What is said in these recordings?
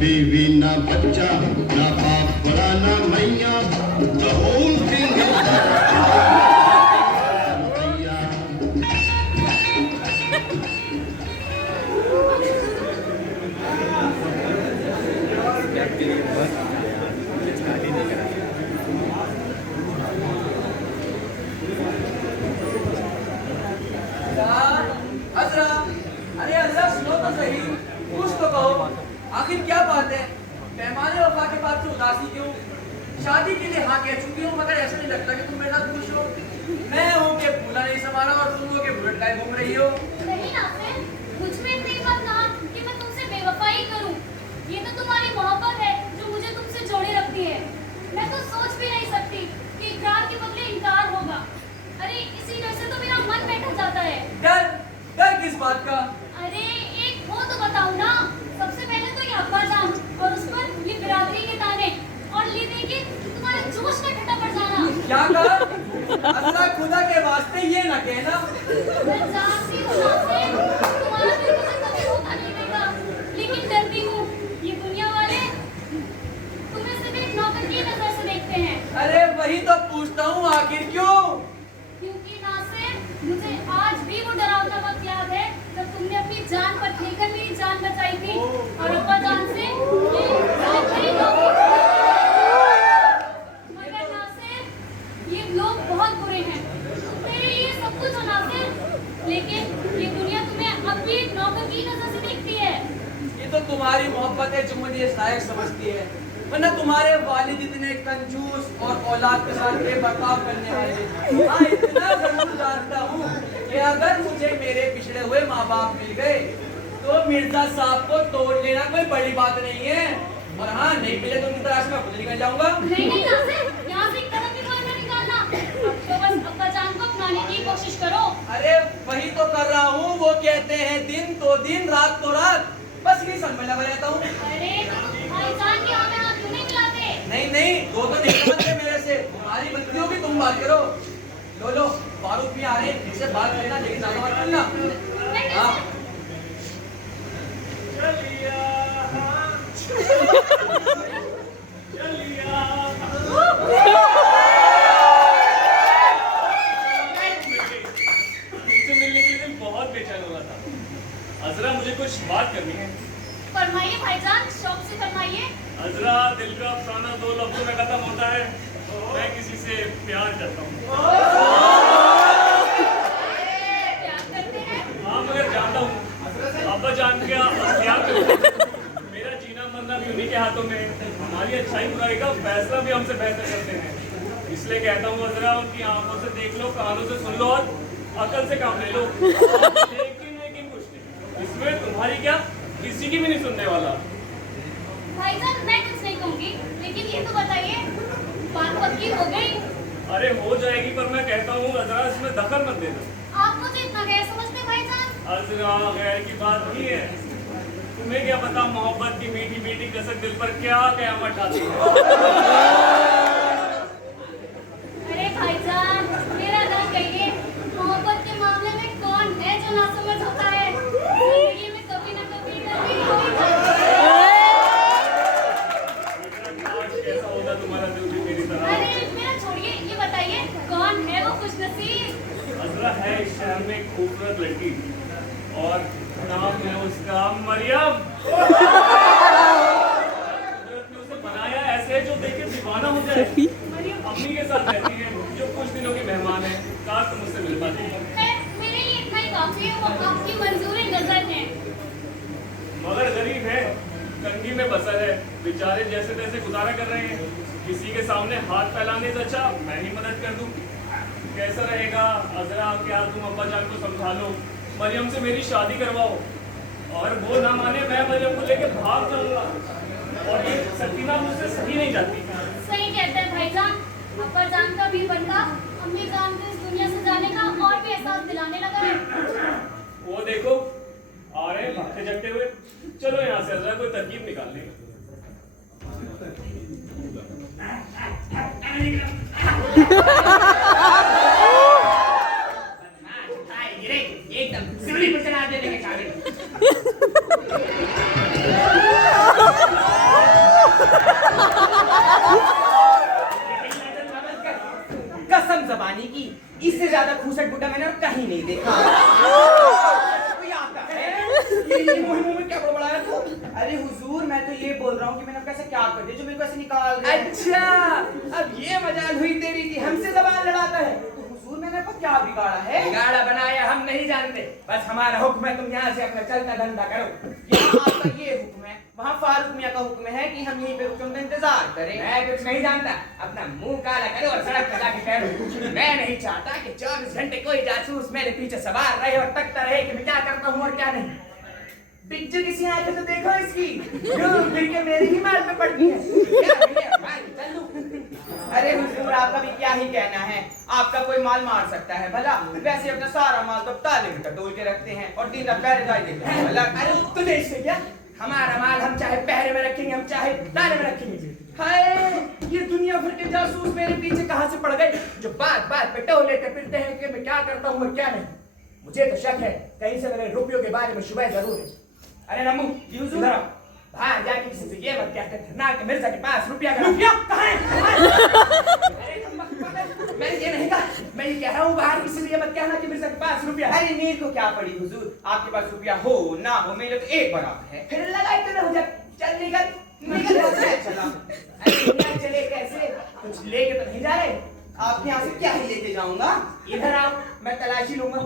बीवी ना बच्चा ना बाप बड़ा ना मैया the whole thing is अरे अल्लाह सुनो तो सही, कुछ तो कहो, आखिर क्या बात है? पैमाने वफा के बाद से उदासी क्यों? शादी के लिए हाँ कह चुकी हूँ, मगर ऐसा नहीं लगता कि तुम मेरे साथ खुश हो। मैं हूँ कि फूला नहीं संभाला और तुम हो कि बुलेट गाय घूम रही हो। नहीं नासिर, मुझ में इतनी बात कहा कि मैं तुमसे बेवफाई करूं। ये तो तुम्हारी मोहब्बत है जो मुझे तुमसे जोड़े रखती है। मैं तो सोच भी नहीं सकती कि इकरार के बदले इनकार होगा। अरे इसी डर से तो मेरा मन बैठ जाता है। डर? डर किस बात का? अरे एक हो तो बताऊं ना। सबसे पहले तो ये अब्बा जान और उस पर ये बिरादरी के ताने और ये देखिए तुम्हारे जोश का ठट्टा पड़ जाना। क्या कहा? अल्लाह खुदा के वास्ते ये ना कहना। मैं जानती हूँ नासिर, तुम्हारा दिल मुझे कभी धोखा नहीं देगा, लेकिन डरती हूँ ये दुनिया वाले तुम्हें सिर्फ एक नौकर की नजर से देखते हैं। अरे वही तो पूछता हूँ, आखिर क्यों? क्योंकि नासिर मुझे आज भी वो डरावना वक्त याद है जब तुमने अपनी जान पर ठेकर मेरी जान बचाई थी और अब्बा जान से ये खरीद लो। मगर नासिर ये लोग बहुत बुरे हैं, तेरे लिए सब कुछ हो नासिर, लेकिन ये दुनिया तुम्हें अब भी एक नौकर की नजर से देखती है। ये तो तुम्हारी मोहब्बत है जो मुझे इस लायक समझती है, वरना तुम्हारे वालिद इतने कंजूस और औलाद के साथ बेबर्ताव करने वाले। हाँ इतना जरूर जानता हूँ कि अगर मुझे मेरे पिछड़े हुए माँ बाप मिल गए तो मिर्जा साहब को तोड़ लेना कोई बड़ी बात नहीं है, और हाँ नहीं मिले तो उनकी तलाश में खुद निकल जाऊंगा। नहीं नहीं नासिर, यहाँ से एक कदम भी बाहर न निकालना। अब तो बस अब्बा जान को अपनाने की कोशिश करो। अरे वही तो कर रहा हूँ, वो कहते हैं दिन तो दिन रात तो रात, बस इसी सब में लगा रहता हूँ। अरे भाईजान की हमें हाथ क्यों नहीं मिलाते? नहीं नहीं, दो तो नहीं बनते मेरे से, तुम्हारी बनती होगी, तुम बात करो। लो लो बारूद भी आ रहे हैं, इससे बात करना, लेकिन ज्यादा बात करना। हाँ मिलने के लिए दिल बहुत बेचैन हो रहा था। अजरा मुझे कुछ बात करनी है। फरमाइए भाईजान, शौक से फरमाइए। अजरा दिल का अफसाना दो लफ्जों में खत्म होता है, मैं किसी से प्यार करता हूँ। प्यार करते हैं? हाँ मगर जानता हूँ अब्बा जान के प्यार करूँ, मेरा जीना मरना भी उन्हीं के हाथों में, हमारी अच्छाई बुराई का फैसला भी हमसे बेहतर करते हैं। इसलिए कहता हूँ अजरा उनकी आंखों से देख लो, कानों से सुन लो और अकल से काम ले लो। लेकिन कुछ नहीं, इसमें तुम्हारी क्या, किसी की भी नहीं सुनने वाला। भाईजान मैं कुछ नहीं कहूँगी, लेकिन ये तो बताइए बात पक्की हो गई? अरे हो जाएगी, पर मैं कहता हूँ अजरा इसमें दखल मत देना। आप मुझे इतना गैर समझते भाईजान? अजरा गैर की बात नहीं है, तुम्हें क्या पता मोहब्बत की मीठी मीठी कसक दिल पर क्या कयामत ढाती है। अरे भाईजान मेरा ना कहिए, मोहब्बत के मामले में कौन है जो ना समझ होता है? जिंदगी में कभी ना कभी डर भी हो ही जाता है। काश कैसा होता तुम्हारा दिल भी मेरी तरह। अरे मेरा छोड़िए, ये बताइए कौन है वो खुशनसीब? अजरा है इस शहर में एक खूबसूरत लड़की और नाम है उसका मरियम। कुदरत ने उसे बनाया ऐसे जो देख के दीवाना हो जाए। अम्मी के साथ रहती है, जो कुछ दिनों की मेहमान है, काश तुम उससे मिल पाती। मेरे लिए इतना ही काफी है, वो आपकी मंजूरी नजर है। मगर गरीब है, तंगी में बसर है, बेचारे जैसे तैसे गुजारा कर रहे हैं। किसी के सामने हाथ फैलाने से अच्छा मैं ही मदद कर दूं। कैसा रहेगा अजरा, क्या तुम अब्बा जान को समझा लो, मरियम से मेरी शादी करवाओ, और वो ना माने मैं मरियम को लेकर भाग जाऊंगा, और ये सकीना मुझसे सही नहीं जाती। सही कहते हैं भाईजान, अब्बा जान का भी बनता अम्मी जान को इस दुनिया से जाने का और भी एहसास दिलाने लगा है। वो देखो आ रहे हैं भागते जगते हुए, चलो यहाँ से अजरा कोई तरकीब निकाल लेंगे। एकदम सिमरी पर चला देने के ये मुंह में क्या बड़बड़ाया तू? अरे हुजूर मैं तो ये बोल रहा हूँ कि मैंने कैसे क्या कर दिया जो मेरे को ऐसे निकाल दिया। अच्छा अब ये मजाल हुई तेरी कि हमसे जबान लड़ाता है। तो हुजूर मैंने आपको क्या बिगाड़ा है? बिगाड़ा बनाया हम नहीं जानते, बस हमारा हुक्म है तुम यहाँ से अपना चलता धंधा करो। यहाँ आपका ये हुक्म है, वहाँ फारूक मियाँ का हुक्म है कि हम यहीं पे रुके उनका इंतजार करें। मैं कुछ नहीं जानता, अपना मुंह काला करो और सड़क पर जाके ठहरो। मैं नहीं चाहता कि 24 घंटे कोई जासूस मेरे पीछे सवार रहे और तकता रहे कि मैं क्या करता हूँ और क्या नहीं। पिक्चर किसी आंखें तो देखो इसकी, फिर के मेरी ही माल पे पड़ती है। क्या मिले भाई, चल लूं। अरे हुजूर आपका भी क्या ही कहना है, आपका कोई माल मार सकता है भला? वैसे अपना सारा माल तो ताले में टटोल के रखते हैं और दिन रात पहरेदारी देते हैं भला। अरे तुझे इससे क्या? हमारा माल हम चाहे पहरे में रखेंगे, हम चाहे ताले में रखेंगे। हाय ये दुनिया भर के जासूस मेरे पीछे कहाँ से पड़ गए जो बात बात पे टोल लेते फिरते हैं कि मैं क्या करता हूँ और क्या नहीं। मुझे तो शक है कहीं से मेरे रुपयों के बारे में शुबह जरूर है। अरे नमू इधर आओ, बाहर जाके किसी से ये मत कहते ना कि मिर्जा के पास रुपया का रुपया कहाँ है? अरे मैं ये नहीं कहा, मैं ये कह रहा हूँ बाहर किसी से ये मत कहना कि मिर्जा के पास रुपया है। अरे मेरे को क्या पड़ी हुजूर, आपके पास रुपया हो ना हो मेरे तो एक बराबर है। फिर लगाए तो ना हो जाए, चल निकल निकल यहाँ से। चला अरे यहाँ चले कैसे, कुछ लेके तो नहीं जा रहे? आप यहाँ से क्या ही लेके जाऊंगा? इधर आओ, मैं तलाशी लूंगा।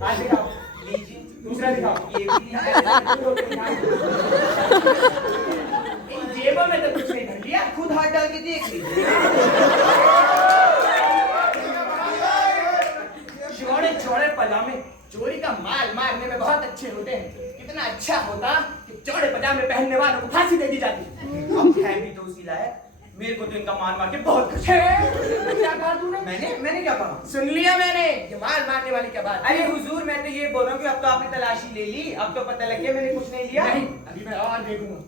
हाथ दिखाओ, लीजिए दूसरा दिखाओ। ये भी इन जेबों में तो कुछ नहीं भर लिया। खुद हाथ डाल के देख लीजिए। छोड़े छोड़े पजामे चोरी का माल मारने में बहुत अच्छे होते हैं। कितना अच्छा होता कि चौड़े पजामे पहनने वालों को फांसी दे दी जाती। अब है भी तो उसी लायक, मेरे को तो इनका मार मार के बहुत खुश है। क्या कहा तूने? मैंने क्या कहा? सुन लिया मैंने, ये माल मारने वाली क्या बात? अरे हुजूर मैं तो ये बोल रहा हूँ कि अब तो आपने तलाशी ले ली, अब तो पता लग गया मैंने कुछ नहीं लिया। नहीं, अभी मैं और देखूंगा।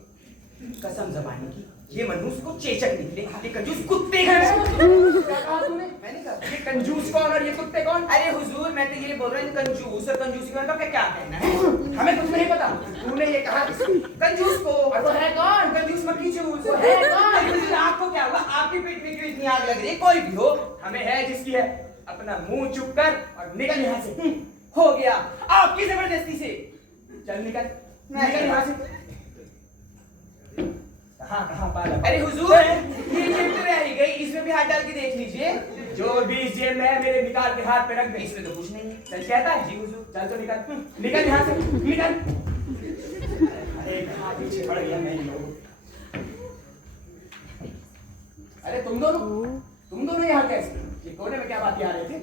कसम जबानी की, ये मनुष्य को चेचक निकले, ये कंजूस कुत्ते हैं। क्या कहा तूने? मैंने कहा ये कंजूस कौन और ये कुत्ते कौन? अरे हुजूर मैं तो ये बोल रहा हूँ कंजूस और कंजूसी का क्या कहना है? हमें कुछ नहीं पता। तूने ये कहा किसको? कंजूस को। और वो है कौन? कंजूस मक्खी चूस। वो है कौन? अरे हुजूर आपको क्या हुआ? आपके पेट में क्यों इतनी आग लग रही है? कोई भी हो, हमें है जिसकी है, अपना मुंह चुप कर और निकल यहाँ से। हो गया आपकी जबरदस्ती से। चल निकल, मैं निकल यहाँ से। कहाँ पाला? अरे हुजूर ये जेब तो रह ही गई, इसमें भी हाथ डाल के देख लीजिए। जो 20 जेब में है मेरे निकाल के हाथ पे रख दे। इसमें तो कुछ नहीं है। चल कहता है जी हुजूर। चल तो निकल, निकल यहाँ से, निकल। अरे कहाँ पीछे पड़ गया मैं इन लोगों। अरे तुम दोनों यहाँ कैसे? ये कोने में क्या बात आ रहे थे?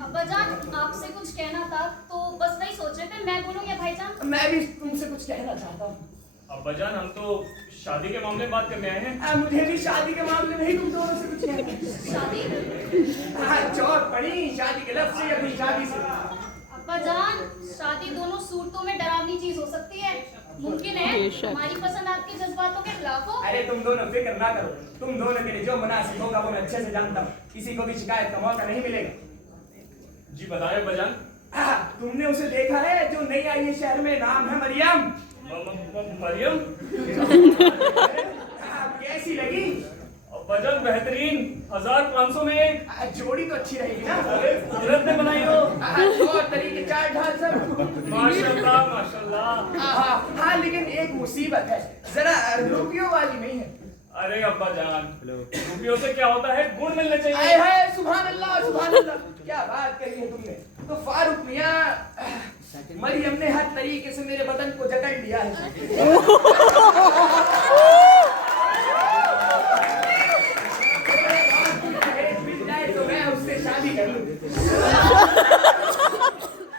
अब्बाजान आपसे कुछ कहना था तो बस वही सोच रहे थे, मैं बोलूं या भाईजान? मैं भी तुमसे कुछ कहना चाहता हूँ। अब्बाजान हम तो शादी के मामले में बात करने आए हैं। मुझे भी शादी के मामले में ही तुम दोनों से कुछ कहना है। शादी? हाँ चौथ पड़ी शादी के लफ्ज़ से, अपनी शादी से। अब्बाजान शादी दोनों सूरतों में डरावनी चीज हो सकती है। मुमकिन है हमारी पसंद आपके जज्बातों के खिलाफ हो। अरे तुम दोनों फिक्र ना करो, तुम दोनों के लिए जो मुनासिब होगा वो मैं अच्छे से जानता हूँ। किसी को भी शिकायत का मौका नहीं मिलेगा। जी बताएं अब्बाजान। तुमने उसे देखा है जो नई आई है शहर में, नाम है मरियम। मरियम? कैसी लगी? अब्बाजान बेहतरीन, 1500 में एक। जोड़ी तो अच्छी रहेगी ना? अरे कुदरत ने बनाई हो। और तरीके चाल ढाल सब माशाल्लाह माशाल्लाह। हाँ लेकिन एक मुसीबत है, जरा रुपयों वाली नहीं है। अरे अब्बाजान रुपयों से क्या होता है, गुण मिलने आए चाहिए। हाय सुभान अल्लाह सुभान अल्लाह, क्या बात कही है तुमने। तो फारूक मियाँ, मरियम ने हर तरीके से मेरे बदन को जकड़ लिया है। मिल जाए तो मैं उससे शादी कर लूं।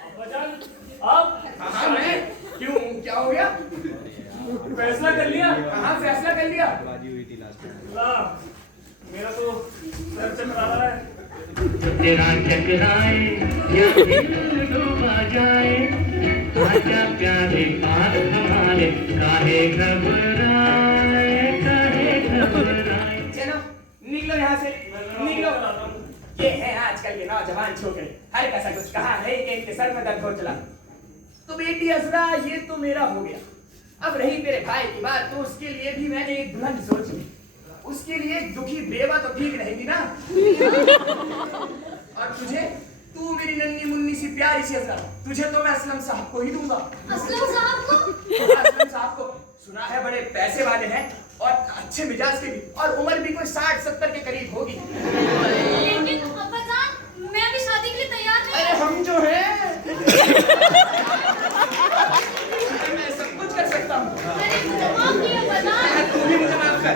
अब्बाजान आप? हाँ मैं क्यों, क्या हो गया? फैसला कर लिया? हाँ फैसला कर लिया। अल्लाह, मेरा तो सर चकरा रहा है। तेरा चकराए या दिल डूबा जाए, आजा प्यारे पास हमारे, काहे घबराए, काहे घबराए। चलो निकलो यहाँ से, निकलो। ये है आजकल के नौजवान छोकरे, हर कैसा कुछ कहा है कि इनके सर में दर्द हो चला। तो बेटी असरा ये तो मेरा हो गया। अब रही तेरे भाई की बात, तो उसके लिए भी मैंने एक दुल्हन सोची। उसके लिए एक दुखी बेवा तो ठीक रहेगी ना? और तुझे, तू मेरी नन्ही मुन्नी सी प्यारी सी असरा, तुझे तो मैं असलम साहब को ही दूंगा। असलम साहब को? वाले हैं और अच्छे मिजाज के भी, और उम्र भी कोई 60-70 के करीब होगी। लेकिन अब्बा जान, मैं अभी शादी के लिए तैयार नहीं अरे हूँ। हम जो हैं मैं सब कुछ कर सकता हूँ। अरे मुझे माफ कीजिए अब्बा जान। तू भी मुझे माफ कर।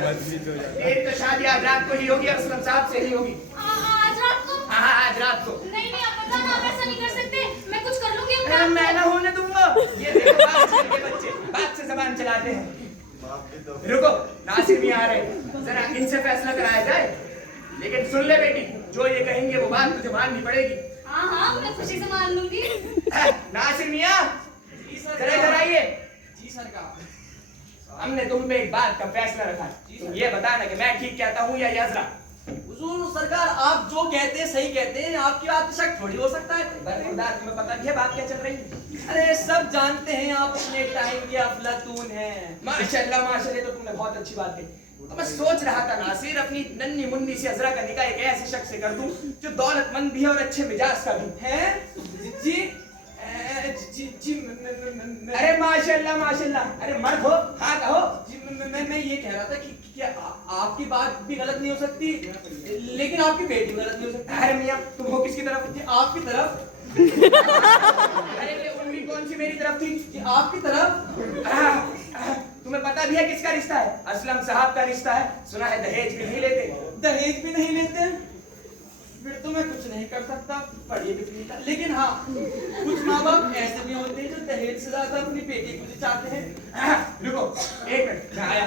एक तो शादी आज रात को ही होगी, असलम साहब से ही होगी। आज रात को? हाँ, आज रात को। नहीं नहीं अब्बा जान, आप ऐसा नहीं कर सकते। मैं कुछ कर लूंगी अपने अरे आप मैं को। ना होने दूंगा। ये देखो आजकल के बच्चे बात से जबान चलाते हैं। रुको, नासिर भी आ रहे हैं, जरा इनसे फैसला कराया जाए। लेकिन सुन ले बेटी, जो ये कहेंगे वो बात तुझे माननी पड़ेगी। हाँ हाँ, मैं खुशी से मान लूंगी। नासिर मियाँ, जी सर। जरा इधर आइए। जी सरकार। हमने तुम पे एक बात का फैसला रखा है। तुम ये बताना कि मैं ठीक कहता हूँ या यजरा। हुजूर सरकार, आप जो कहते हैं सही कहते हैं, आपकी बात पे शक थोड़ी हो सकता है। बरखुरदार, तुम्हें पता नहीं है बात क्या चल रही है? अरे सब जानते हैं आप अपने टाइम के अफलातून हैं। माशाल्लाह माशाल्लाह, तो तुमने बहुत अच्छी बात कही। तो मैं सोच रहा था नासिर, अपनी नन्ही मुन्नी सी अजरा का निकाह एक ऐसे शख्स से कर दूं जो दौलतमंद भी है और अच्छे मिजाज का भी हैं? जी जी अरे माशाल्लाह माशाल्लाह, अरे मर्द हो, हाँ कहो। जी मैं ये कह रहा था कि क्या आपकी बात भी गलत नहीं हो सकती, लेकिन आपकी बेटी गलत नहीं हो सकती। अरे मियाँ, तुम हो किसकी तरफ? जी आपकी तरफ। अरे ये उंगली कौन सी मेरी तरफ थी? जी आपकी तरफ। तुम्हें पता भी है किसका रिश्ता है? असलम साहब का रिश्ता है। सुना है दहेज भी नहीं लेते। दहेज भी नहीं लेते? फिर तो मैं कुछ नहीं कर सकता, पढ़िए भी नहीं था। लेकिन हाँ, कुछ माँ बाप ऐसे भी होते हैं जो दहेज से ज्यादा अपनी बेटी को चाहते हैं। रुको एक मिनट, मैं आया।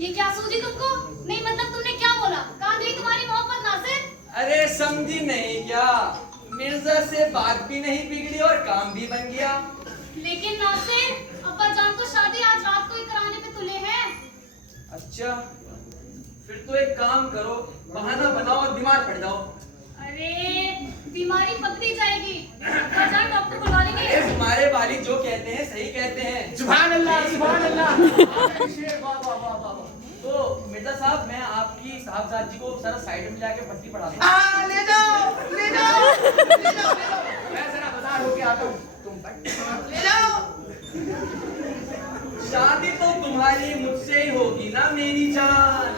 ये क्या सूझी तुमको? नहीं मतलब तुमने क्या बोला? कहाँ गई तुम्हारी मोहब्बत नासिर? अरे समझी नहीं क्या? मिर्जा से बात भी नहीं बिगड़ी और काम भी बन गया। लेकिन नासिर, अब्बा जान तो शादी आज रात को ही कराने पे तुले हैं। अच्छा, फिर तो एक काम करो, बहाना बनाओ और बीमार पड़ जाओ। अरे बीमारी पकड़ी जाएगी। अब्बा जान डॉक्टर बुला अरे लेंगे। तुम्हारे वालिद जो कहते हैं सही कहते हैं। सुभान अल्लाह, सुभान अल्लाह। वाह वाह वाह वाह। तो मिर्जा साहब, मैं आपकी साहबजादी को जरा साइड में जाके पट्टी पढ़ा दूं। ले जाओ, ले जाओ, ले जाओ, ले जाओ। मैं जरा बाजार होके आता हूँ, तुम ले जाओ। शादी तो तुम्हारी मुझसे ही होगी ना मेरी जान।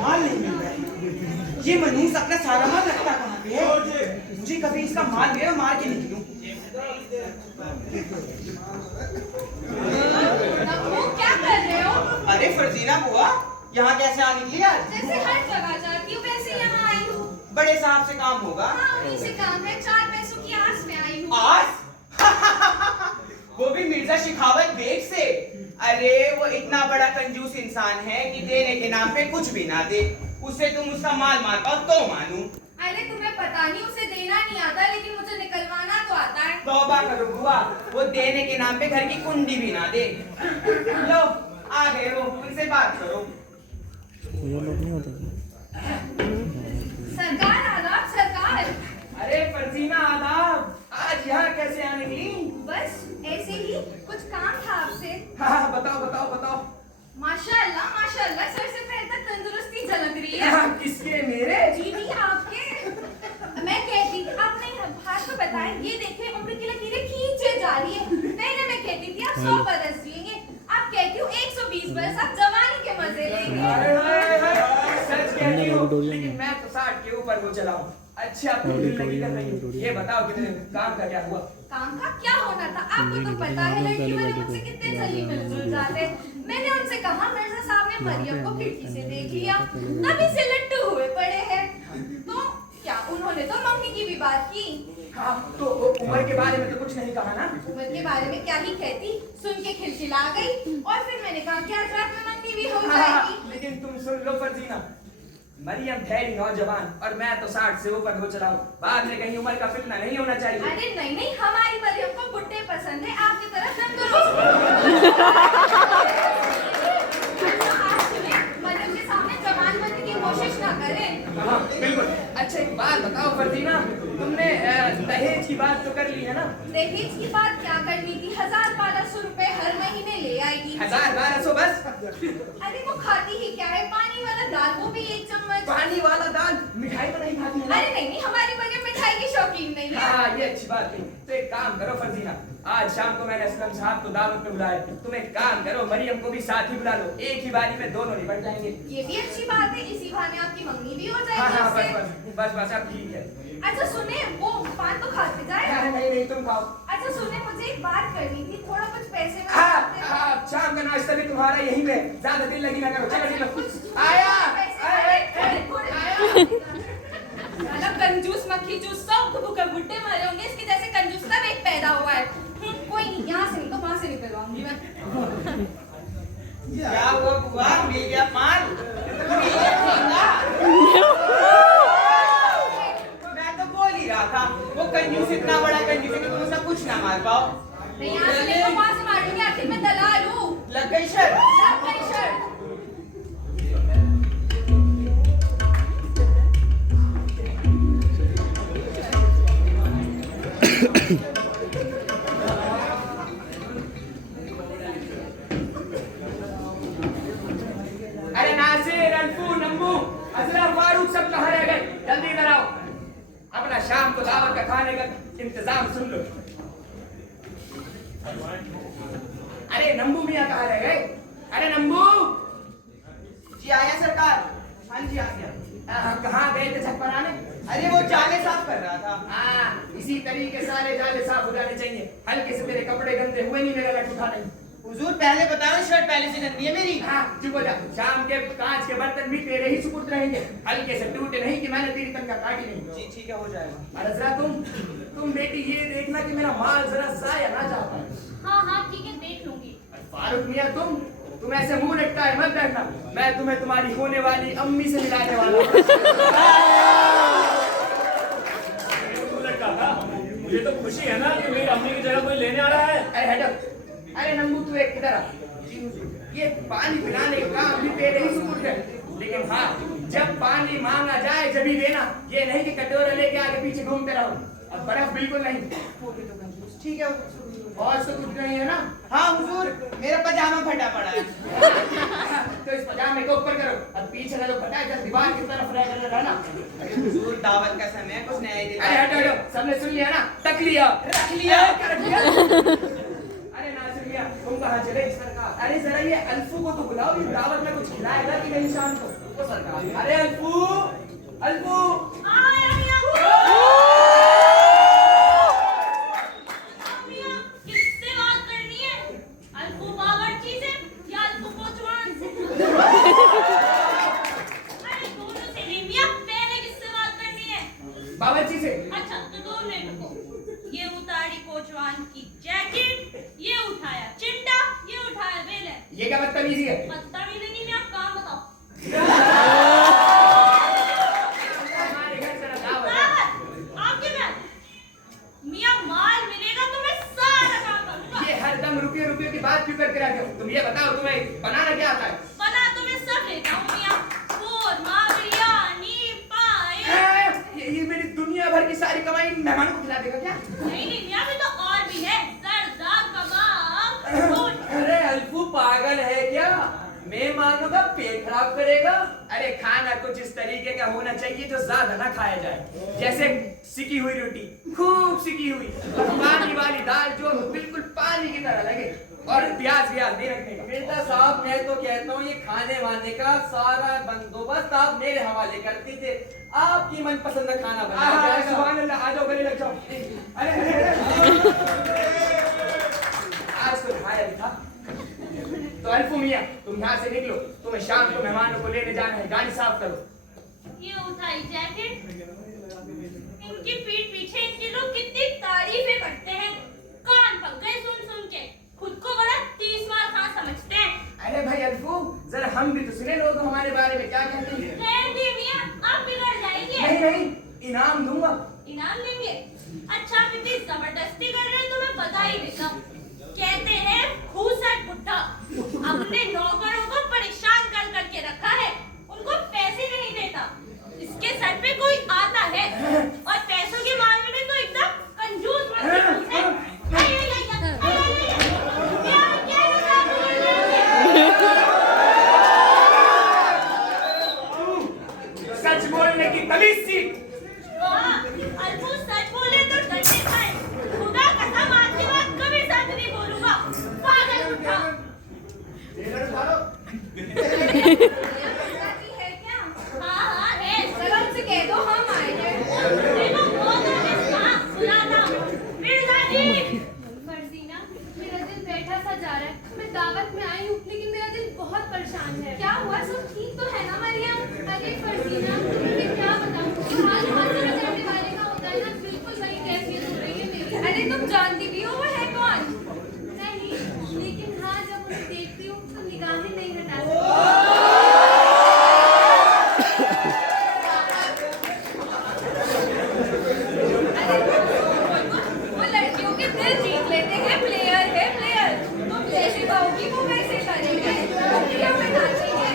माल नहीं मिल रहा है। ये मनूस अपना सारा माल रखता कहाँ पे है? मुझे कभी इसका माल मिले, मैं मार के निकलूं। नब्बू, क्या कर रहे हो? अरे फर्जीना बुआ, यहाँ कैसे आ निकली आज? जैसे हर जगह जाती हूँ वैसे यहाँ आई हूँ। बड़े साहब से काम होगा। हाँ, उन्हीं से काम है। 4 पैसों की आस में आई हूँ। आस? वो भी मिर्जा शिखावत बेग से। अरे वो इतना बड़ा कंजूस इंसान है कि देने के नाम पे कुछ भी ना दे। उससे तुम उसका माल मार पाओ तो मानूं। अरे तुम्हें पता नहीं, उसे देना नहीं आता लेकिन मुझे निकलवाना तो आता है। तौबा करो बुआ, वो देने के नाम पे घर की कुंडी भी ना दे। लो आ गए वो, उनसे बात करो। सरकार आदाब सरकार। अरे फर्जीना आदाब, आज यहाँ कैसे आने निकली? बस ऐसे ही कुछ काम था आपसे। हाँ बताओ बताओ बताओ। माशाअल्लाह माशाअल्लाह, सर से पैर तक तंदुरुस्ती झलक रही है। किसके? मेरे? जी जी आपके। मैं कहती थी, आपने हाथ में बताया, ये देखें उम्र की लकीरें खींचे जा रही है। पहले मैं कहती थी आप 100 बरस जिएंगे, आप कहती हूँ 120 बरस, आप जवानी के मजे लेंगे। सच कहती हो, लेकिन मैं तो 60 के ऊपर वो चला हूँ। अच्छा अपनी दिल लगी कर रही हो। ये बताओ कि मेरे काम का क्या हुआ? काम का क्या होना था? आपको तो पता है लड़की वाले मुझसे कितने जल्दी मिलजुल जाते। मैंने उनसे कहा मिर्जा साहब ने मरियम को खिड़की से देख लिया, तभी से लट्टू हुए पड़े हैं। तो क्या उन्होंने तो मंगनी की भी बात की। हाँ तो उम्र के बारे में तो कुछ नहीं कहा ना? उम्र के बारे में क्या ही कहती, सुन के खिलखिला गई। और फिर मैंने कहा कि आज रात में मंगनी भी हो जाएगी। लेकिन तुम सुन लो फर्जीना, मरियम ठहरी नौजवान और मैं तो 60 से ऊपर हो चला हूँ। बाद में कहीं उम्र का फितना नहीं होना चाहिए। अरे नहीं नहीं, हमारी मरियम को बुड्ढे पसंद है, आपकी तरह तंदुरुस्त। दहेज की बात क्या करनी थी? 1000-1200 रुपए हर महीने ले आएगी। 1000-1200 बस? अरे वो खाती ही क्या है? पानी वाला दाल, वो भी 1 चम्मच। पानी वाला दाल? मिठाई तो नहीं खाती है ना? अरे नहीं, हमारी बनी मिठाई की शौकीन नहीं है। हाँ, ये अच्छी बात है। तो एक काम करो फर्जीना, आज शाम को मैंने असलम साहब को दावत पे बुलाया, तुम एक काम करो, मरियम को भी साथ ही बुला लो, एक ही बारी में दोनों निपट जाएंगे। ये भी अच्छी बात है, इसी बहाने आपकी मंगनी भी हो हाँ जाएगी हाँ, उससे। बस अब ठीक है। अच्छा सुने, वो पान तो खाते जाए। नहीं तुम खाओ। अच्छा सुने, मुझे एक बात करनी थी, थोड़ा कुछ पैसे में हाँ, शाम का नाश्ता भी तुम्हारा यही में, ज्यादा दिल लगी ना करो। चलो आया साला कंजूस मक्खी चूस, सब भूखे बुड्ढे मरे होंगे, इसके जैसे कंजूस सब एक पैदा हुआ है। कोई नहीं, यहाँ से नहीं तो वहाँ से निकलवाऊंगी मैं। क्या हुआ बुआ, मिल गया पान? मैं तो बोल ही रहा था, वो कंजूस इतना बड़ा कंजूस है कि तुम उसका कुछ ना मार पाओ। मैं यहाँ से नहीं तो वहाँ से मारूंगी, आखिर मैं दलाल हूँ। लग गई शर्त? लग गई शर्त। अरे नासिर, अल्फू, नम्बू, अजरा, फारूक सब कहाँ रह गए? जल्दी इधर आओ, अपना शाम को दावत का खाने का इंतजाम सुन लो। अरे नम्बू मियाँ कहाँ रह गए? अरे नम्बू! जी आया सरकार। हाँ जी आ गया। कहाँ गए थे छत पर आने? अरे वो जाले साफ कर रहा था। हाँ, इसी तरीके सारे जाले साफ हो जाने चाहिए। हल्के से मेरे कपड़े गंदे हुए नहीं, मेरा लट उठा नहीं। हुजूर पहले बताओ, शर्ट पहले से गंदी है मेरी। हाँ, चुप हो जा। शाम के कांच के बर्तन भी तेरे ही सुपुर्द रहेंगे, हल्के से टूटे नहीं कि मैंने तेरी तनख्वाह काटी नहीं। जी ठीक है, हो जाएगा। अरे जरा तुम बेटी ये देखना कि मेरा माल जरा जाया ना जा पाए। हाँ ठीक है, देख लूंगी। फारूक मियाँ, तुम ऐसे मुंह लटकाए मत बैठना, मैं तुम्हें तुम्हारी होने वाली अम्मी से मिलाने वाला हूँ। मुझे तो खुशी है ना कि मेरी अम्मी की जगह कोई लेने आ रहा है। अरे हटो। अरे नम्बू, तू एक इधर आ। ये पानी पिलाने का काम भी तेरे ही सुपुर्द है, लेकिन हाँ, जब पानी मांगा जाए जब ही देना, ये नहीं कि कटोरा लेके आगे पीछे घूमते रहो। अब बर्फ बिल्कुल नहीं। ठीक है। और तो कुछ नहीं है ना? हाँ हुजूर, मेरा पजामा फटा पड़ा है। तो इस पजामे को ऊपर करो, अब पीछे का जो फटा है दीवार की तरफ रहना। अरे हुजूर, दावत का समय है, कुछ नया ही दिला। अरे हटो, सबने सुन लिया ना? तक लिया, रख लिया, कर लिया। अरे नासिर मियां, तुम कहाँ चले? अरे जरा ये अल्फू को तो बुलाओ, ये दावत में कुछ खिलाएगा कि नहीं शाम को? वो सरकार। अरे अल्फू, अल्फू। किससे बात करनी है? अल्फू बावर्ची से या अल्फू कोचवान से? अरे दोनों से नहीं मियां, पहले किससे बात करनी है? बावर्ची से। अच्छा तो 2 मिनट रुको। ये उतारी कोचवान की जैकेट, ये उठाया चिंटा, ये उठाया बेलन। ये क्या बदतमीजी है? बदतमीजी नहीं, मैं आप काम बताओ। हमारे घर से ना दावत है। दावत? आपके घर? मियां माल मिलेगा तो मैं सारा काम करूंगा। ये हरदम रुपये की बात क्यों करते रहते हो? तुम ये बताओ, तुम्हें बनाना क्या आता है? बना तो मैं सब लेता हूँ मियां, कोरमा, बिरयानी, पाए। ये मेरी दुनिया भर की सारी कमाई मेहमानों को खिला देगा क्या? नहीं मियां, भी तो और भी है, सरदा, कबाब, रोटी। अरे अल्फू पागल है क्या? मेहमानों का पेट खराब करेगा। अरे खाना कुछ इस तरीके का होना चाहिए जो ज्यादा ना खाया जाए, जैसे सिकी हुई रोटी, खूब सिकी हुई, पानी वाली दाल जो बिल्कुल पानी की तरह लगे, और प्याज नहीं रखने का। बेटा साहब, मैं तो कहता हूँ ये खाने वाने का सारा बंदोबस्त आप मेरे हवाले कर दीजिए, आपकी मनपसंद का खाना बना जाएगा। सुभान अल्लाह, आ जाओ, गले लग जाओ। अरे आज तो खाया भी था। तो अल्फू मियां, तुम यहाँ से निकलो, तुम्हें शाम को मेहमानों को लेने जाना है, गाड़ी साफ करो। ये उठाई जैकेट, इनकी पीठ पीछे इनके लोग कितनी तारीफें करते हैं, कान पक गए सुन के, खुद को बड़ा 30 मार खां समझते हैं। अरे भाई अल्फू, जरा हम भी तो सुने लोग हमारे बारे में क्या कहते हैं। रहने दे मियां, आप बिगड़ जाएंगे। नहीं, इनाम दूंगा। इनाम देंगे? अच्छा, आप इतनी जबरदस्ती कर रहे हैं तो मैं बता ही देता हूँ। कहते हैं खूसट बुड्ढा अपने नौकरों को परेशान कर करके रखा है, उनको पैसे नहीं देता। इसके सर पे कोई आता है और पैसों के मामले में तो एकदम कंजूस है। बहुत परेशान है। क्या हुआ? सब ठीक तो है ना मरियम? अरे फर्जीना, तुम्हें क्या बताऊं, हाल हाथ में चढ़ने वाले का होता है ना, बिल्कुल वही कैफियत हो रही है मेरी। अरे तुम जानती भी हो वो है कौन? नहीं, लेकिन हाँ, जब उन्हें देखती हूँ तो निगाहें नहीं हटा सकती। वो लड़कियों के दिल जीत लेते हैं, प्लेयर है प्लेयर। तुम जैसे कहोगी वो वैसे करेंगे। क्या बनाते हैं?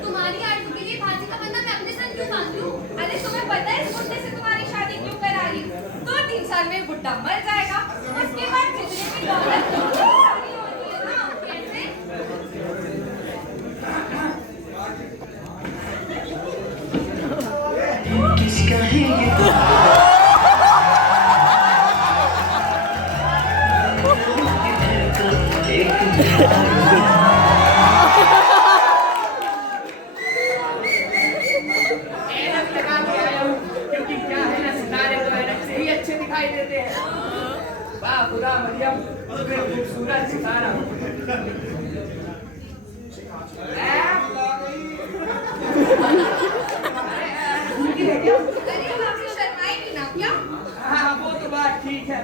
तुम्हारी आड़ू के लिए भाजी का बंदा मैं अपने साथ क्यों बांध लूं? अरे तुम्हें पता है इस बुड्ढे से तुम्हारी शादी क्यों करा रही? 2-3 साल में बुड्ढा मर जाएगा, उसके बाद जितने भी दौलत होनी है ना, कैसे? किसका है ये ऐनक लगा के आया हूँ, क्योंकि क्या है ना, सितारे तो ऐनक से ही अच्छे दिखाई देते हैं। वाह खुदा मरियम, तुम्हें खूबसूरत सितारा हो। अरे आप शर्माए भी ना क्या? हाँ वो तो बात ठीक है।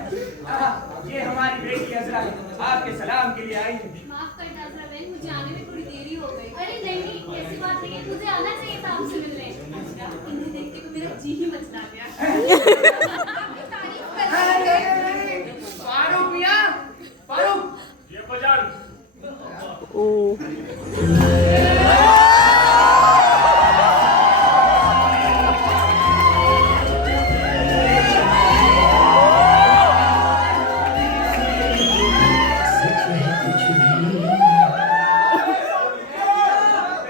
ये हमारी बेटी अजरा आपके सलाम के लिए आई है। माफ कर नाज़रा बहन, मुझे आने में थोड़ी देरी हो गई। अरे नहीं, ऐसी बात नहीं है, मुझे आना चाहिए था आपसे मिलने। अच्छा, इन्हें देख के तो मेरा जी ही मचला गया। आपकी तारीफ कर रहे हैं। फारूक मियां, फारूक। ये अब्बाजान, तो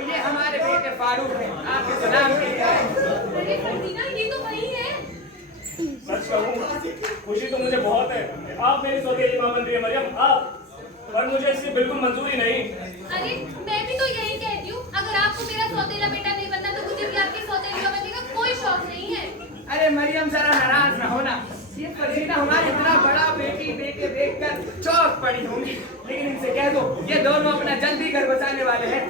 ये हमारे बेटे फारूक हैं, आपके सलाम के लिए आए हैं। अरे फर्जीना, ये तो वही है। सच कहूँ खुशी तो मुझे बहुत है। आप मेरी सौतेली मां बन रही है मरियम, आप। पर मुझे इसकी बिल्कुल मंजूरी नहीं। अरे मैं भी तो यही कहती हूँ, अगर आपको मेरा सौतेला बेटा नहीं बनना तो मुझे भी आपकी सौतेली का बनने का कोई शौक नहीं है। अरे मरियम जरा नाराज ना होना, ये फर्जीना हमारी इतना बड़ा बेटी बेटे देखकर चौंक पड़ी होंगी, लेकिन इनसे कह दो ये दोनों अपना जल्दी घर बचाने वाले हैं।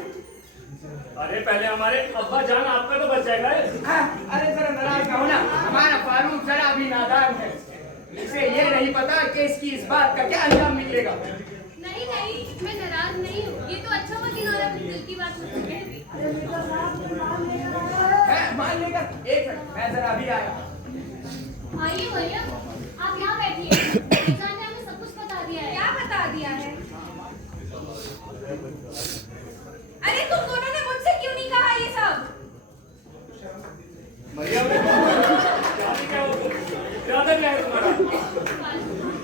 अरे पहले हमारे अब्बा जान आपका तो बच जाएगा। अरे जरा नाराज ना होना, हमारा फारूक जरा भी नादान है, इसे ये नहीं पता कि इसकी इस बात का क्या अंजाम निकलेगा। नहीं नहीं, मैं नाराज नहीं हूँ, ये तो अच्छा हुआ कि नौरा अपनी दिल की बात मुझसे कह दी। मान लेगा, एक मिनट मैं जरा अभी आया। आइए मरियम, आप यहाँ बैठिए। भाईजान ने हमें सब कुछ बता दिया है। क्या बता दिया है? अरे तुम दोनों ने मुझसे क्यों नहीं कहा ये सब? मरियम क्या हो तुम? इरादा क्या है तुम्हारा?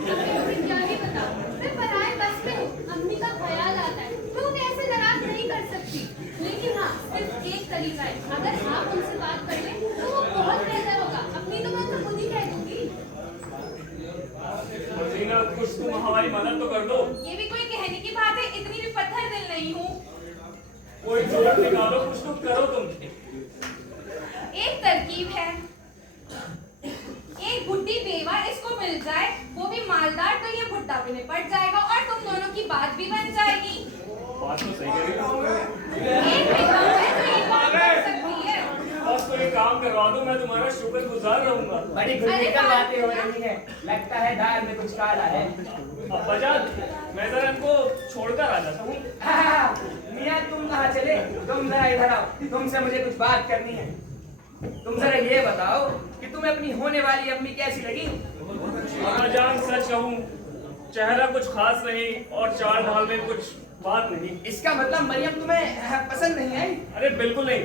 मुझे क्या ही पता, मैं पराए बस में हूँ, अम्मी का ख्याल आता है, मैं उन्हें ऐसे नाराज नहीं कर सकती। लेकिन हाँ, सिर्फ एक तरीका है, अगर आप उनसे बात कर लें तो वो बहुत बेहतर होगा। अपनी तो मैं तो खुद ही कह दूंगी। मदीना, कुछ तुम हमारी मदद तो कर दो। ये भी कोई कहने की बात है? इतनी भी पत्थर दिल नहीं हूँ। कोई जोड़ निकालो, कुछ तो करो तुम। एक तरकीब है, एक बुड्ढी बेवा इसको मिल जाए, वो भी मालदार, तो ये बुड्ढा भी निपट जाएगा और तुम दोनों की बात भी बन जाएगी। बात तो सही कह रही हो। एक विधवा है जो ये काम कर सकती है। बस तो ये काम करवा दो, मैं तुम्हारा शुक्रगुजार रहूंगा। बड़ी खुलकर बातें हो रही हैं, लगता है दाल में कुछ काला है। अब्बाजान, मैं जरा इनको छोड़कर आ जाता हूँ। मियाँ तुम कहाँ चले? तुम जरा इधर आओ, तुमसे मुझे कुछ बात करनी है। तुम जरा ये बताओ कि तुम्हें अपनी होने वाली अम्मी कैसी लगी? अब्बाजान, सच कहूँ चेहरा कुछ खास नहीं और चाल ढाल में कुछ बात नहीं। इसका मतलब मरियम तुम्हें पसंद नहीं आई? अरे बिल्कुल नहीं।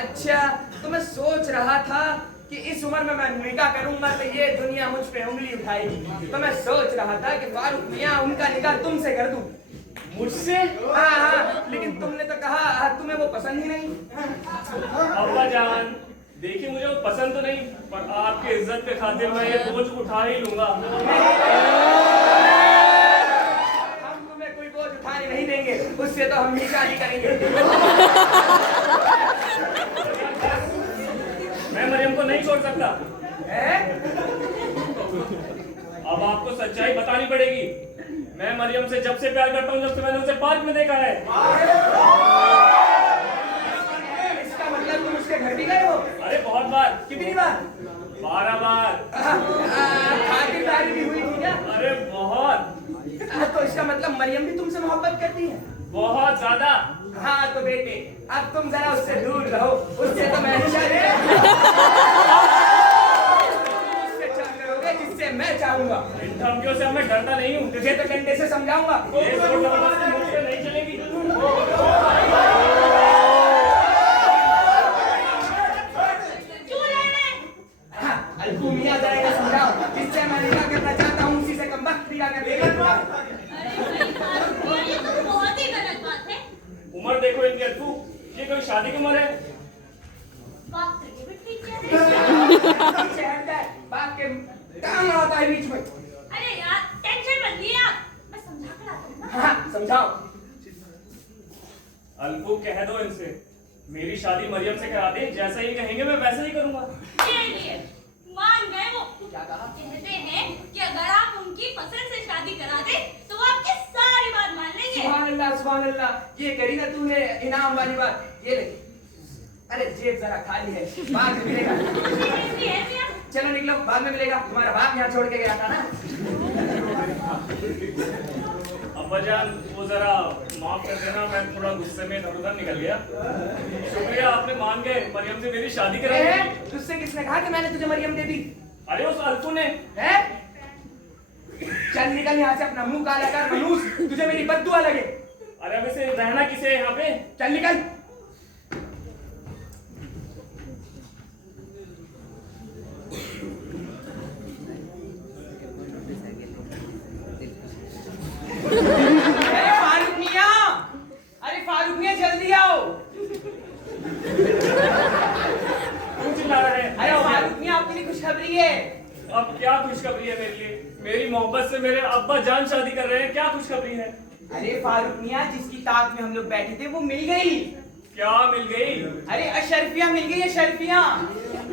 अच्छा, तो मैं सोच रहा था कि इस उम्र में मैं निकाह करूंगा तो ये दुनिया मुझ पे उंगली उठाएगी, तो मैं सोच रहा था कि फारूक मियाँ उनका निकाह तुमसे कर दूं। मुझसे? हाँ, लेकिन तुमने तो कहा तुम्हें वो पसंद ही नहीं। अब्बाजान, देखिए मुझे वो पसंद तो नहीं, पर आपकी इज्जत के खातिर मैं ये बोझ उठा ही लूंगा। हम तुम्हें कोई बोझ उठाने नहीं देंगे, उससे तो हम ही शादी करेंगे। मैं मरियम को नहीं छोड़ सकता। हैं? अब आपको सच्चाई बतानी पड़ेगी। मैं मरियम से जब से प्यार करता हूँ जब से मैंने उसे पार्क में देखा है। इसका मतलब तुम उसके घर भी गए हो? अरे बहुत बार। कितनी बार? 12 बार। खातिरदारी भी हुई थी क्या? अरे बहुत। तो इसका मतलब मरियम भी तुमसे मोहब्बत करती है? बहुत ज्यादा। हाँ तो बेटे अब तुम जरा उससे दूर रहो, उससे तो मैं उससे चाह करोगे जिससे मैं चाहूंगा। इन धमकियों से मैं डरता नहीं हूँ। तुझे तो डंडे से समझाऊंगा। ये जोर जबरदस्ती मुझसे नहीं चलेगी। हाँ, अलगू मियां जरा ये समझाओ, जिससे मैं निकाह करना चाहता हूँ उसी से कम वक्त निकाह कर देगा। अरे भाई ये तो बहुत ही गलत बात है। उम्र देखो इनकी अल्फू, ये कोई शादी की उम्र है? बाप सर्टिफिकेट क्या है? शहर है, बाप के काम आता है बीच में। अरे यार टेंशन मत लिए आप, मैं समझा कर आता हूँ ना। हाँ समझाओ। अल्फू कह दो इनसे मेरी शादी मरियम से करा दे, जैसा ही कहेंगे मैं वैसा ही करूंगा। ये मान गए वो। क्या कहा? कहते हैं कि अगर आप उनकी पसंद से शादी करा दे तो वो आपकी सारी बात मान लेंगे। सुभान अल्लाह, ये करी ना तूने इनाम वाली बात। ये ले, अरे जेब जरा खाली है, बाद में मिलेगा। चलो निकलो, बाद में मिलेगा। तुम्हारा बाप यहाँ छोड़ के गया था ना। अब्बाजान वो जरा माफ कर देना, मैं थोड़ा गुस्से में इधर उधर निकल गया। शुक्रिया आपने मान गए, मरियम से मेरी शादी करा दी। तुझसे किसने कहा कि मैंने तुझे मरियम दे दी? अरे उस अल्फू ने। है? चल निकल यहाँ से, अपना मुंह काला कर मनूस, तुझे मेरी बद्दुआ लगे। अरे अब इसे रहना किसे है यहाँ पे? चल निकल। अरे फारूक मियां, अरे फारूक मियां जल्दी आओ। क्यों चिल्ला रहे हैं? अरे फारूक मियां आपके लिए खुशखबरी है। अब क्या खुशखबरी है मेरे लिए? मेरी मोहब्बत से मेरे अब्बा जान शादी कर रहे हैं, क्या खुशखबरी है? अरे फारूक मियां जिसकी ताक में हम लोग बैठे थे वो मिल गई। क्या मिल गई? अरे अशरफिया मिल गई, अशरफिया।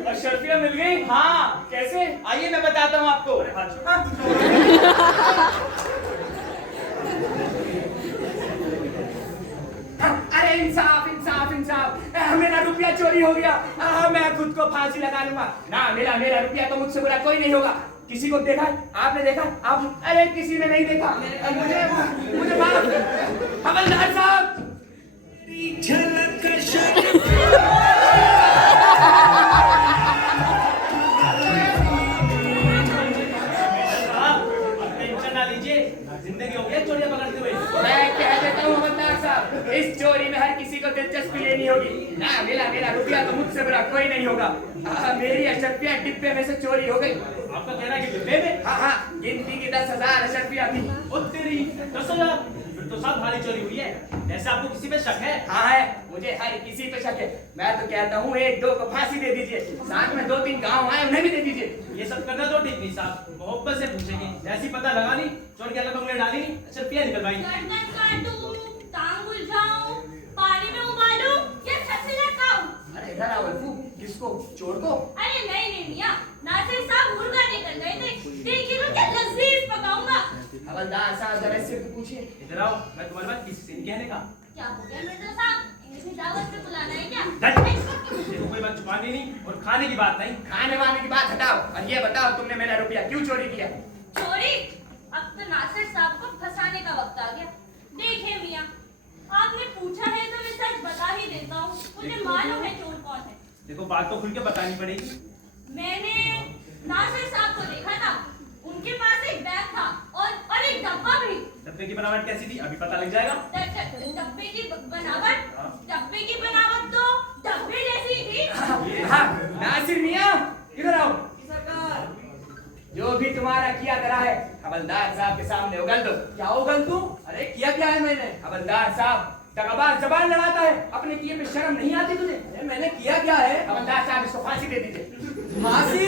अशरफिया मिल गई? हाँ कैसे? आइए मैं बताता हूँ आपको। अरे हाँ। अरे इंसाफ इंसाफ इंसाफ, मेरा रुपया चोरी हो गया। मैं खुद को फांसी लगा लूंगा ना। मेरा रुपया तो मुझसे बुरा कोई नहीं होगा। किसी को देखा? आपने देखा? आप? अरे किसी ने नहीं देखा। मुझे माफ। हवलदार साहब, टेंशन ना लीजिए, जिंदगी हो गया चोरियां पकड़ते हुए। मैं कह देता हूँ हवलदार साहब, इस चोरी में हर किसी को दिलचस्पी लेनी होगी ना। मेरा रुपया तो मुझसे बुरा कोई नहीं होगा। मेरी अशरफिया डिब्बे में से चोरी हो गई। आपका कहना है कि डिब्बे में? हाँ, गिनती की 10,000 अशरफिया थी। ओ तेरी 10,000, फिर तो सब भारी चोरी हुई है। ऐसा आपको किसी पे शक है? हाँ है, मुझे हर किसी पे शक है। मैं तो कहता हूँ 1-2 को फांसी दे दीजिए, साथ में 2-3 गाँव आए उन्हें भी दे दीजिए। ये सब करना तो ठीक नहीं साहब, मोहब्बत से पूछेंगे। जैसी पता लगा नहीं, चोर के अलग उंगली डाली नहीं, अशरफिया निकल भाई। गर्दन काटूं, टांग उलझाऊं, पानी में उबालूं या छत से लटकाऊं? अरे इधर आओ अल्फू। किसको? चोर को? अरे नहीं मियां, नासिर साहब मुर्गा लेकर गए थे। देखिए मैं क्या लजीज पकाऊंगा। हवलदार साहब जरा इससे पूछिए। इधर आओ, मैं तुम्हारी बात किसी से नहीं कहने का। क्या हो गया मिर्जा साहब, इंग्लिश दावत पे बुलाना है क्या? देखो कोई बात छुपानी नहीं और खाने की बात नहीं। खाने वाने की बात हटाओ और ये बताओ तुमने मेरा रुपया क्यों चोरी किया? चोरी? अब तो नासिर साहब को फंसाने का वक्त आ गया। देखिए मियां, आपने पूछा है तो मैं सच बता ही देता हूँ। मुझे मालूम है चोर कौन है। देखो बात तो खुल के बतानी पड़ेगी। मैंने नासिर साहब को देखा था, उनके पास एक बैग था और एक डब्बा भी। डब्बे की बनावट कैसी थी अभी पता लग जाएगा। डब्बे की बनावट? डब्बे की बनावट तो डब्बे जैसी ही थी। हाँ, नासिर मियां इधर आओ। सरकार, जो भी तुम्हारा किया करा है हवलदार साहब के सामने उगल दो। क्या उगल तू? अरे किया क्या है मैंने? हवलदार साहब दगाबाज जबान लड़ाता है, अपने किए पे शर्म नहीं आती तुझे? अरे मैंने किया क्या है? हवलदार साहब इसको फांसी दे दीजिए। फांसी?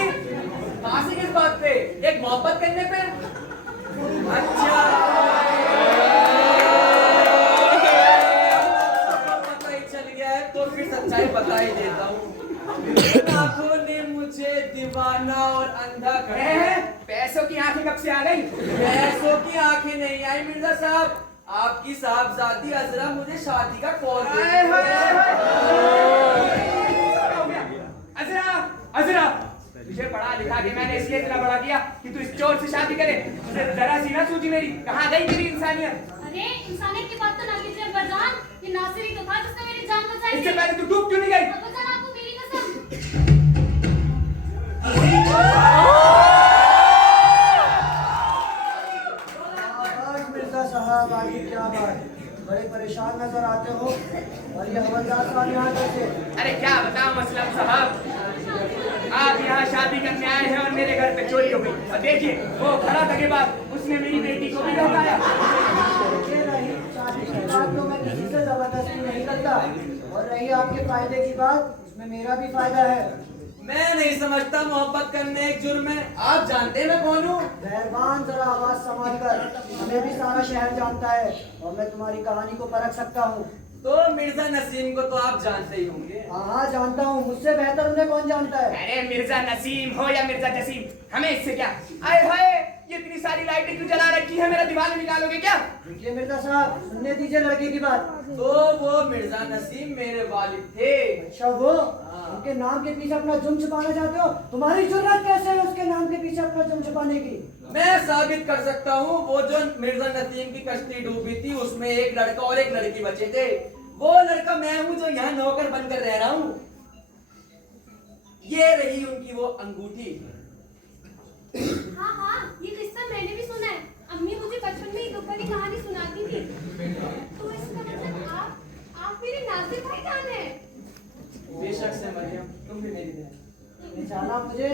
फांसी किस बात पे? एक मोहब्बत करने पे? अच्छा, पता ही चल गया है तो फिर सच्चाई बता ही देता हूँ। आंखों ने मुझे दीवाना और अंधा कर दिया। पैसों की आंखें कब से आ गई? पैसों की आंखें नहीं आई मिर्जा साहब, आपकी साहबजादी अजरा मुझे शादी का कॉल दे हाय, रही हाय, है। क्या हो गया? अजरा, अजरा, तुझे पढ़ा लिखा के मैंने इसलिए इतना बड़ा किया कि तू इस चोर से शादी करे। तुझे जरा सी ना सूझी मेरी, कहाँ गई तेरी इंसानियत? अरे इंसानियत की बात तो ना कीजिए अब्बाजान, ये नासिर ही तो था जिसने मेरी जान बचाई इससे थी। पहले तू डूब क्यों नहीं गई? अब्बाजान आपको मेरी कसम। आज मिर्जा साहब आगे क्या बात, बड़े परेशान नजर आते हो और ये हवलदार साहब यहाँ कैसे? अरे क्या बताऊं असलम साहब, आप यहाँ शादी करने आए हैं और मेरे घर पे चोरी हो गई। और देखिए वो खड़ा था के बाद उसने मेरी बेटी को भी बताया। देखिए नहीं, शादी की बात तो मैं किसी से जबरदस्ती नहीं करता, और रही आपके फायदे की बात, उसमें मेरा भी फायदा है। मैं नहीं समझता मोहब्बत करने एक जुर्म है। आप जानते हैं मैं कौन हूँ? मेहरबान जरा आवाज संभाल कर, हमें भी सारा शहर जानता है और मैं तुम्हारी कहानी को परख सकता हूँ। तो मिर्जा नसीम को तो आप जानते ही होंगे। हाँ जानता हूँ, मुझसे बेहतर उन्हें कौन जानता है। अरे मिर्जा नसीम हो या मिर्जा जसीम, हमें इससे क्या? आए हाय, ये इतनी सारी लाइटें क्यों जला रखी है? मेरा दिमाग निकालोगे क्या? देखिए मिर्जा साहब, सुनने दीजिए लड़के की बात। तो वो मिर्जा नसीम मेरे वालिद थे। अच्छा वो, उनके नाम के पीछे अपना जुर्म छुपाना चाहते हो? तुम्हारी जुर्रत कैसे है उसके नाम के पीछे अपना जुर्म छुपाने की? मैं साबित कर सकता हूँ, वो जो मिर्जा नसीम की कश्ती डूबी थी उसमें एक लड़का और एक लड़की बचे थे। वो लड़का मैं हूँ जो यहाँ नौकर बनकर रह रहा हूँ। ये रही उनकी वो अंगूठी। हाँ हाँ, ये किस्सा मैंने भी सुना है। अम्मी मुझे बचपन में ईद की कहानी सुनाती थी। तो इसका मतलब आप मेरे नाज़िर भाईजान हैं। बेशक से मरियम, तुम भी मेरी बहन। नहीं जाना मुझे,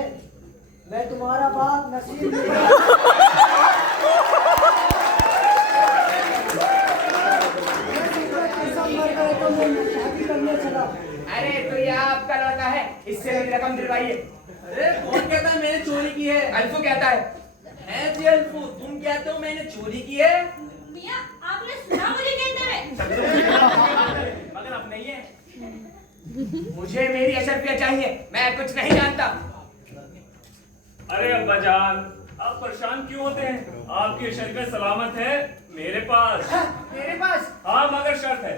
मैं तुम्हारा बाप नसीब मर गए तो मैं शादी करने चला। अरे तो ये आपका लड़का है, इससे मेरी रकम दिलवाइए। अरे कौन कहता है मैंने चोरी की है? अल्फू कहता है। जी अल्फू, तुम कहते हो मैंने चोरी की है? मियाँ, आपने सुना मुझे कहते हैं? मगर अब नहीं है। मुझे मेरी अशरफिया चाहिए, मैं कुछ नहीं जानता। अरे अब्बा जान, आप परेशान क्यों होते हैं? आपकी शर्त सलामत है मेरे पास। मेरे पास? हाँ मगर शर्त है,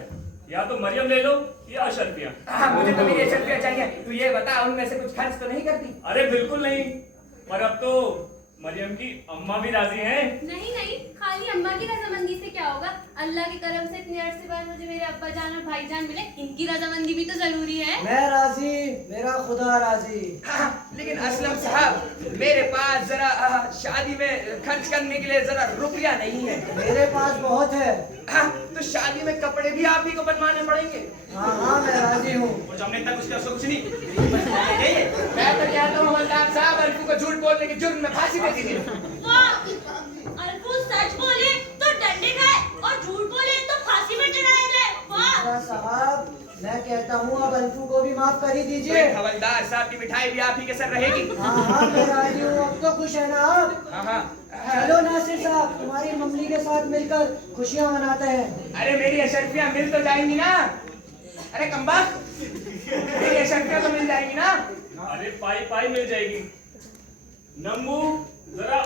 या तो मरियम ले लो या अशरफिया। मुझे तो मेरी अशरफिया चाहिए। तू ये बता, उनमें से कुछ खर्च तो नहीं करती? अरे बिल्कुल नहीं, पर अब तो मरियम की अम्मा भी राजी हैं। नहीं नहीं, खाली अम्मा की रजामंदी से क्या होगा? अल्लाह के करम से इतने अरसे बाद मुझे मेरे अब्बा जान और भाईजान मिले, इनकी रजामंदी भी तो जरूरी है। मैं राजी, मेरा खुदा राजी। हाँ, लेकिन असलम साहब मेरे पास जरा शादी में खर्च करने के लिए जरा रुपया नहीं है। मेरे पास बहुत है। हाँ, तो शादी में कपड़े भी आप ही को बनवाने पड़ेंगे। हाँ हाँ मैं राजी हूँ। और हमने तक उसका कुछ नहीं। मैं तो कहता हूँ हवलदार साहब, अल्फू को झूठ बोलने के जुर्म में फांसी दे दीजिए। अल्फू सच बोले तो डंडे खाए और झूठ बोले तो फांसी में चढ़ाया जाए। वाह! मिर्जा साहब, मैं कहता हूँ अब अल्फू को भी माफ कर ही दीजिए। हवलदार साहब की मिठाई भी आप ही के सर रहेगी। हाँ हाँ मैं राजी हूँ, अब तो खुश है ना आप? हाँ हाँ। चलो नासिर साहब, तुम्हारी मम्मी के साथ मिलकर खुशियाँ मनाते हैं। अरे मेरी अशरफिया मिल तो जाएंगी ना? अरे कम्बख्त, मेरी अशरफिया तो मिल जाएंगी ना? अरे पाई पाई मिल जाएगी। नम्बू, जरा